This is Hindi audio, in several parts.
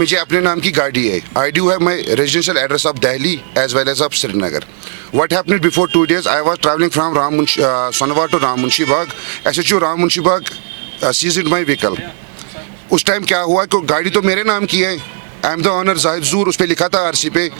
मुझे अपने नाम की गाड़ी है. I do have my residential address of Delhi as well as of Srinagar. What happened before 2 days? I was traveling from Sonawar to Ram Munshi Bagh. SHO Ram Munshi Bagh seized my vehicle. उस टाइम क्या हुआ कि गाड़ी तो मेरे नाम की है. I am the owner Zahid Zoor, उस पर लिखा था आरसी पे.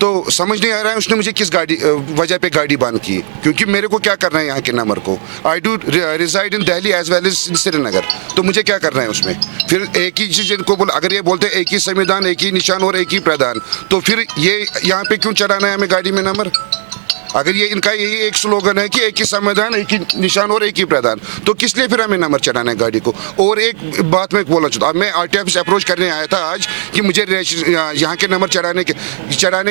तो समझ नहीं आ रहा है उसने मुझे किस वजह पे गाड़ी बंद की, क्योंकि मेरे को क्या करना है यहाँ के नंबर को. I do reside in Delhi as well as in Srinagar. तो मुझे क्या करना है उसमें. फिर एक ही चीज़ इनको बोल, अगर ये बोलते एक ही संविधान, एक ही निशान और एक ही प्रधान, तो फिर ये यहाँ पे क्यों चढ़ाना है हमें गाड़ी में नंबर. अगर ये इनका यही एक स्लोगन है कि एक ही संविधान, एक ही निशान और एक ही प्रधान, तो किस लिए फिर हमें नंबर चढ़ाना है गाड़ी को. और एक बात मैं बोलना चाहता हूँ, मैं आरटीओ ऑफिस अप्रोच करने आया था आज कि मुझे यहाँ के नंबर चढ़ाने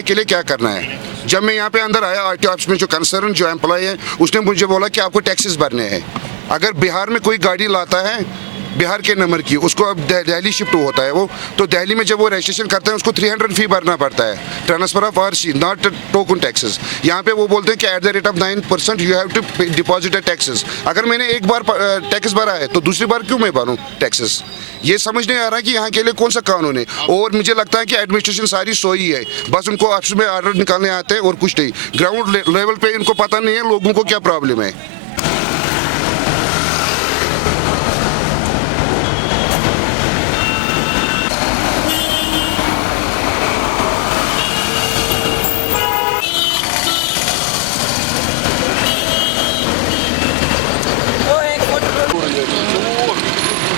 के लिए क्या करना है. जब मैं यहाँ पे अंदर आया, आरटीओ ऑफिस में जो कंसर्न जो एम्प्लॉय है उसने मुझे बोला कि आपको टैक्सेस भरने हैं. अगर बिहार में कोई गाड़ी लाता है बिहार के नंबर की, उसको अब दिल्ली शिफ्ट होता है वो, तो दिल्ली में जब वो रजिस्ट्रेशन करते हैं उसको 300 फी भरना पड़ता है. Transfer of RC, not token taxes. यहाँ पे वो बोलते हैं कि at the rate of 9% you have to deposit taxes. अगर मैंने एक बार टैक्स भरा है तो दूसरी बार क्यों मैं भरूँ टैक्सेस. ये समझ नहीं आ रहा कि यहाँ के लिए कौन सा कानून है. और मुझे लगता है कि एडमिनिस्ट्रेशन सारी सोई है, बस उनको ऑफिस में ऑर्डर निकालने आते हैं और कुछ नहीं. ग्राउंड लेवल पे इनको पता नहीं है लोगों को क्या प्रॉब्लम है.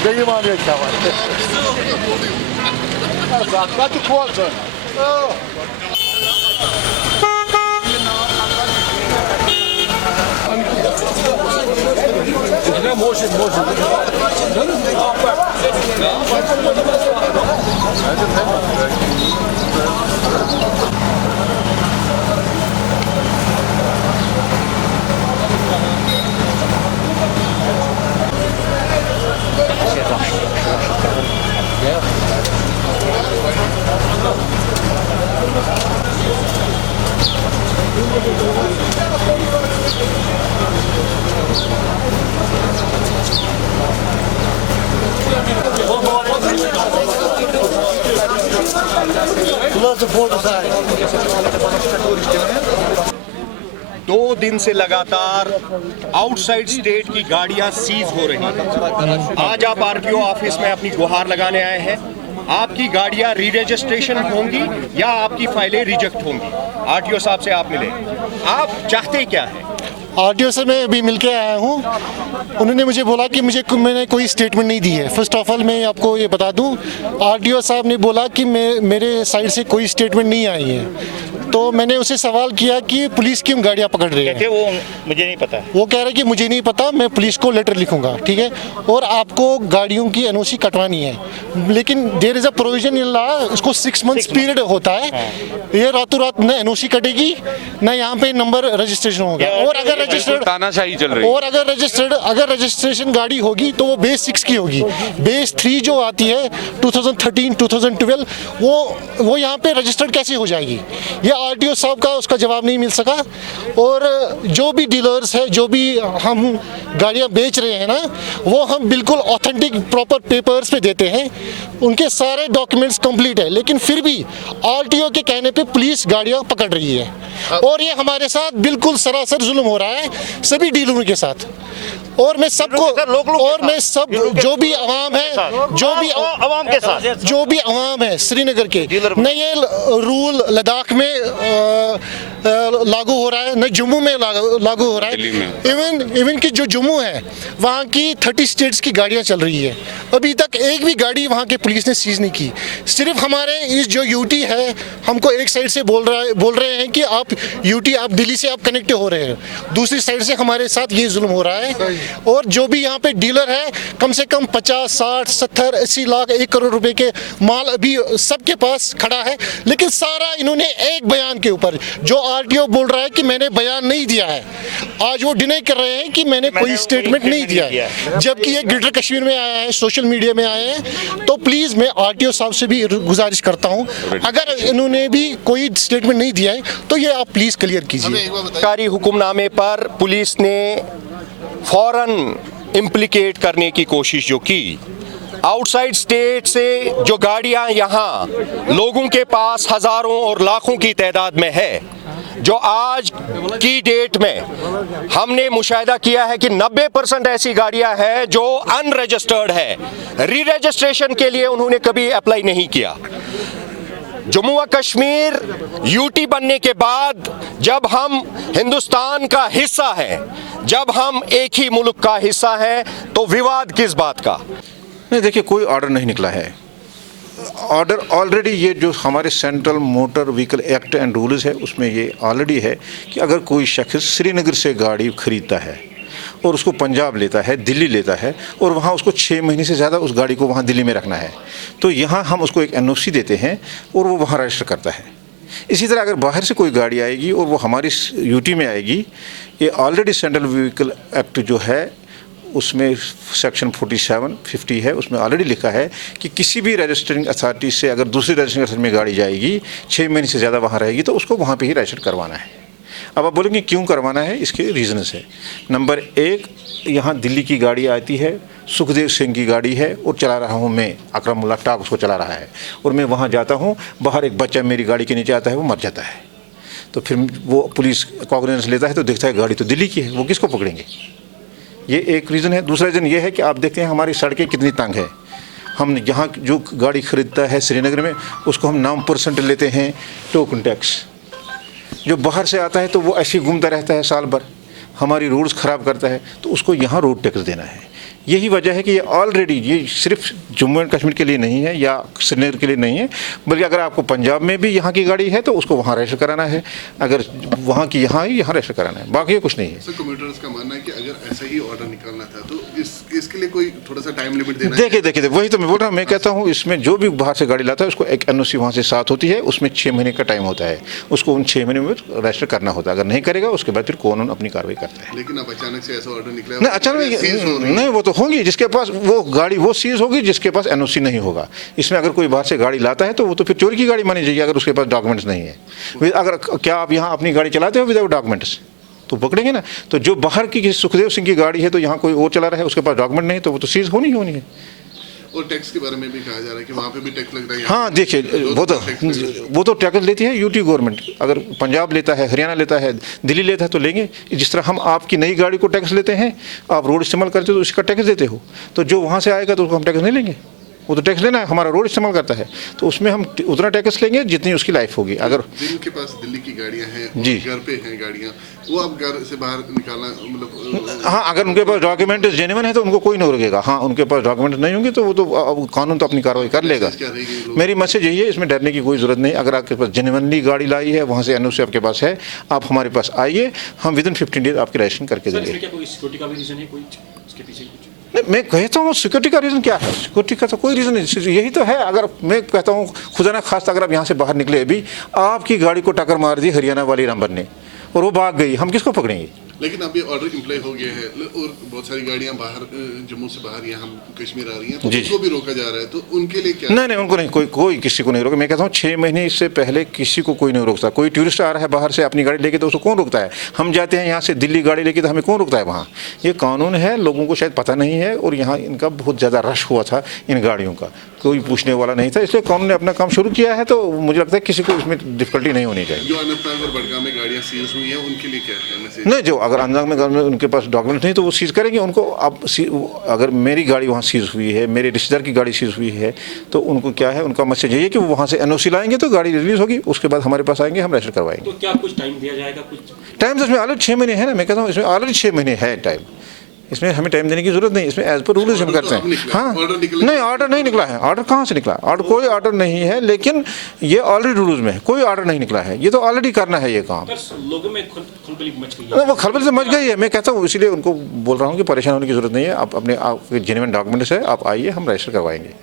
Benim çavar. Kaç kuartı? Ne motion. दो दिन से लगातार आउटसाइड स्टेट की गाड़ियां सीज हो रही हैं. आज आप आरटीओ ऑफिस में अपनी गुहार लगाने आए हैं. आपकी गाड़ियां री रजिस्ट्रेशन होंगी या आपकी फाइलें रिजेक्ट होंगी. आरटीओ साहब से आप मिले, आप चाहते क्या हैं. आरटीओ से मैं अभी मिल के आया हूँ. उन्होंने मुझे बोला कि मैंने कोई स्टेटमेंट नहीं दी है. फर्स्ट ऑफ ऑल मैं आपको ये बता दूँ, आरटीओ साहब ने बोला कि मेरे साइड से कोई स्टेटमेंट नहीं आई है. तो मैंने उसे सवाल किया कि पुलिस क्यों गाड़ियाँ पकड़ रही है. वो मुझे नहीं पता. वो कह रहा है कि मुझे नहीं पता, मैं पुलिस को लेटर लिखूंगा. ठीक है, और आपको गाड़ियों की एनओसी कटवानी है, लेकिन there is a provision in law, उसको 6 मंथ्स पीरियड होता है. ये रातों रात न एनओसी कटेगी न यहाँ पे नंबर रजिस्ट्रेशन होगा. और अगर रजिस्टर्ड तानाशाही चल रही है. और अगर रजिस्ट्रेशन गाड़ी होगी तो वो बेस 6 की होगी. बेस 3 जो आती है 2013 2012 वो यहाँ पे रजिस्टर्ड कैसे हो जाएगी. ये आरटीओ साहब का उसका जवाब नहीं मिल सका. और जो भी डीलर्स है, जो भी हम गाड़ियाँ बेच रहे हैं ना, वो हम बिल्कुल ऑथेंटिक प्रॉपर पेपर्स पे देते हैं. उनके सारे डॉक्यूमेंट्स कंप्लीट है, लेकिन फिर भी आरटीओ के कहने पे पुलिस गाड़ियाँ पकड़ रही है. और ये हमारे साथ बिल्कुल सरासर जुल्म हो रहा है सभी डीलरों के साथ. और मैं सबको, और मैं सब जो भी अवाम है, जो भी अवाम है श्रीनगर के, न ये रूल लद्दाख में लागू हो रहा है, न जम्मू में लागू हो रहा है. इवन कि जो जम्मू है वहाँ की 30 स्टेट्स की गाड़ियाँ चल रही है. अभी तक एक भी गाड़ी वहाँ के पुलिस ने सीज नहीं की. सिर्फ हमारे इस जो यूटी है हमको एक साइड से बोल रहे हैं कि आप यूटी, आप दिल्ली से आप कनेक्ट हो रहे हैं. दूसरी साइड से हमारे साथ ये जुल्म हो रहा है. और जो भी यहाँ पे डीलर है, कम से कम 50, 60, 70, 80 लाख, 1 करोड़ रुपए के माल अभी सबके पास खड़ा है. लेकिन सारा इन्होंने एक बयान के ऊपर, जो आरटीओ बोल रहा है कि मैंने बयान नहीं दिया है, आज वो डिनाई कर रहे हैं कि मैंने कोई स्टेटमेंट नहीं दिया है. जबकि ये ग्रेटर कश्मीर में आया है, सोशल मीडिया में आए हैं. तो प्लीज मैं आरटीओ साहब से भी गुजारिश करता हूँ, अगर इन्होंने भी कोई स्टेटमेंट नहीं दिया है तो ये आप प्लीज क्लियर कीजिए. सरकारी हुक्मनामे पर पुलिस ने फौरन इम्प्लीकेट करने की कोशिश जो की, आउटसाइड स्टेट से जो गाड़ियां यहाँ लोगों के पास हजारों और लाखों की तादाद में है, जो आज की डेट में हमने मुशाहिदा किया है कि 90% ऐसी गाड़ियां हैं जो अनरजिस्टर्ड है, री रजिस्ट्रेशन के लिए उन्होंने कभी अप्लाई नहीं किया। जम्मू व कश्मीर यूटी बनने के बाद जब हम हिंदुस्तान का हिस्सा हैं, जब हम एक ही मुल्क का हिस्सा हैं, तो विवाद किस बात का? नहीं, देखिए, कोई ऑर्डर नहीं निकला है। ऑर्डर ऑलरेडी ये जो हमारे central motor vehicle act and rules है उसमें ये ऑलरेडी है कि अगर कोई शख्स श्रीनगर से गाड़ी खरीदता है और उसको पंजाब लेता है, दिल्ली लेता है और वहाँ उसको 6 महीने से ज़्यादा उस गाड़ी को वहाँ दिल्ली में रखना है, तो यहाँ हम उसको एक एनओसी देते हैं और वो वहाँ रजिस्टर करता है। इसी तरह अगर बाहर से कोई गाड़ी आएगी और वो हमारी यूटी में आएगी, ये ऑलरेडी सेंट्रल व्हीकल एक्ट जो है उसमें सेक्शन 47-50 है, उसमें ऑलरेडी लिखा है कि किसी भी रजिस्टरिंग अथॉरिटी से अगर दूसरी रजिस्टरिंग अथॉरिटी में गाड़ी जाएगी, 6 महीने से ज़्यादा वहाँ रहेगी, तो उसको वहाँ पे ही रजिस्टर करवाना है। अब आप बोलेंगे क्यों करवाना है, इसके रीज़न्स है। नंबर 1, यहाँ दिल्ली की गाड़ी आती है, सुखदेव सिंह की गाड़ी है और चला रहा हूँ मैं, अकरमुल्ला टाक उसको चला रहा है, और मैं वहाँ जाता हूँ, बाहर एक बच्चा मेरी गाड़ी के नीचे आता है, वो मर जाता है, तो फिर वो पुलिस कॉग्निजेंस लेता है तो देखता है गाड़ी तो दिल्ली की है, वो किसको पकड़ेंगे? ये एक रीज़न है। दूसरा रीज़न ये है कि आप देखते हैं हमारी सड़कें कितनी तंग है। हम यहाँ जो गाड़ी खरीदता है श्रीनगर में, उसको हम 9% लेते हैं टोकन टैक्स। जो बाहर से आता है तो वो ऐसे ही घूमता रहता है साल भर, हमारी रोड्स ख़राब करता है, तो उसको यहाँ रोड टैक्स देना है। यही वजह है कि ये ऑलरेडी, ये सिर्फ जम्मू एंड कश्मीर के लिए नहीं है या श्रीनगर के लिए नहीं है, बल्कि अगर आपको पंजाब में भी यहाँ की गाड़ी है तो उसको वहाँ रजिस्टर कराना है, अगर वहाँ की यहाँ ही यहाँ रजिस्टर कराना है, बाकी कुछ नहीं है। सर, कम्यूटर्स का मानना है कि अगर ऐसा ही ऑर्डर निकालना था तो इसके लिए कोई थोड़ा सा टाइम लिमिट देना है। देखिए, वही तो मैं बोल रहा हूँ। मैं कहता हूँ इसमें जो भी बाहर से गाड़ी लाता है उसको एक एनओसी वहाँ से साथ होती है, उसमें 6 महीने का टाइम होता है, उसको उन 6 महीने में रजिस्टर करना होता है। अगर नहीं करेगा उसके बाद फिर कानून अपनी कार्रवाई करता है। लेकिन अब अचानक से ऐसा ऑर्डर निकला नहीं, अचानक नहीं, वो तो होंगी जिसके पास वो गाड़ी, वो सीज होगी जिसके पास एनओसी नहीं होगा। इसमें अगर कोई बाहर से गाड़ी लाता है तो वो तो फिर चोरी की गाड़ी मानी जाएगी अगर उसके पास डॉक्यूमेंट्स नहीं है। अगर क्या आप यहाँ अपनी गाड़ी चलाते हो विदाउट डॉक्यूमेंट्स, तो पकड़ेंगे ना। तो जो बाहर की सुखदेव सिंह की गाड़ी है तो यहाँ कोई और चला रहा है, उसके पास डॉक्यूमेंट नहीं, तो वो तो सीज होनी ही होनी है। और टैक्स के बारे में भी कहा जा रहा है कि वहाँ पे भी टैक्स लग रहा है। हाँ, देखिए, वो तो टैक्स लेती है यूटी गवर्नमेंट। अगर पंजाब लेता है, हरियाणा लेता है, दिल्ली लेता है तो लेंगे। जिस तरह हम आपकी नई गाड़ी को टैक्स लेते हैं, आप रोड इस्तेमाल करते हो तो उसका टैक्स देते हो, तो जो वहाँ से आएगा तो उसको हम टैक्स नहीं लेंगे, वो तो टैक्स लेना है। हमारा रोड इस्तेमाल करता है तो उसमें हम उतना टैक्स लेंगे जितनी उसकी लाइफ होगी। अगर जिनके पास दिल्ली की गाड़ियाँ हैं, जी, घर पे हैं गाड़ियाँ, वो अब घर से बाहर निकालना मतलब, हाँ, अगर उनके पास डॉक्यूमेंट जेन्युइन है तो उनको कोई नहीं रोकेगा। हाँ, उनके पास डॉक्यूमेंट नहीं होंगे तो वो तो कानून तो अपनी कार्रवाई कर लेगा। मेरी मैसेज यही है, इसमें डरने की कोई ज़रूरत नहीं। अगर आपके पास जेन्युइनली गाड़ी लाई है, वहाँ से एनओसी आपके पास है, आप हमारे पास आइए, हम विदिन 15 डेज आपकी रजिस्ट्रेशन करके देंगे। नहीं, मैं कहता हूँ सिक्योरिटी का रीज़न क्या है? सिक्योरिटी का तो कोई रीज़न नहीं, यही तो है। अगर मैं कहता हूँ खुदा ना खास्ता अगर आप यहाँ से बाहर निकले, अभी आपकी गाड़ी को टक्कर मार दी हरियाणा वाली नंबर ने और वो भाग गई, हम किसको पकड़ेंगे? लेकिन अब ये ऑर्डर इम्प्लाई हो गया है और बहुत सारी गाड़ियाँ बाहर, जम्मू से बाहर यहाँ कश्मीर आ रही हैं, तो उनको भी रोका जा रहा है, तो उनके लिए क्या? नहीं, उनको नहीं, कोई किसी को नहीं रोका। मैं कहता हूँ 6 महीने से पहले किसी को कोई नहीं रोकता। कोई टूरिस्ट आ रहा है बाहर से अपनी गाड़ी लेके तो उसको कौन रोकता है? हम जाते हैं यहाँ से दिल्ली गाड़ी लेके तो हमें कौन रोकता है वहाँ? ये कानून है, लोगों को शायद पता नहीं है, और यहाँ इनका बहुत ज़्यादा रश हुआ था इन गाड़ियों का, कोई पूछने वाला नहीं था, इसलिए कानून ने अपना काम शुरू किया है। तो मुझे लगता है किसी को इसमें डिफिकल्टी नहीं होनी चाहिए। जो अनंतनाग और बडगाम में गाड़ियाँ सीज हुई हैं, उनके लिए क्या है मैसेज? नहीं, जो अगर अनंतनाग में उनके पास डॉक्यूमेंट नहीं तो वो सीज करेंगे उनको। अब अगर मेरी गाड़ी वहाँ सीज हुई है, मेरे रिश्तेदार की गाड़ी सीज हुई है, तो उनको क्या है, उनका मैसेज यही है कि वो वहाँ से एनओसी लाएंगे तो गाड़ी रिलीज होगी, उसके बाद हमारे पास आएंगे, हम रजिस्टर करवाएंगे। तो क्या कुछ टाइम दिया जाएगा? कुछ टाइम तो इसमें ऑलरेडी 6 महीने है ना। मैं कहता हूँ इसमें ऑलरेडी 6 महीने है टाइम, इसमें हमें टाइम देने की जरूरत नहीं। इसमें एज पर रूल्स हम करते हैं। हाँ, नहीं, ऑर्डर नहीं निकला है। ऑर्डर कहाँ से निकला? ऑर्डर, कोई ऑर्डर नहीं है, लेकिन ये ऑलरेडी रूल्स में है, कोई ऑर्डर नहीं निकला है। ये तो ऑलरेडी करना है ये काम। लोगों में खलबली मच गई है, वो खलबली से मच गई है। मैं कहता हूँ इसीलिए उनको बोल रहा हूँ कि परेशान होने की जरूरत नहीं है। आप अपने जेन्युइन डॉक्यूमेंट्स है, आप आइए, हम रजिस्टर करवाएंगे।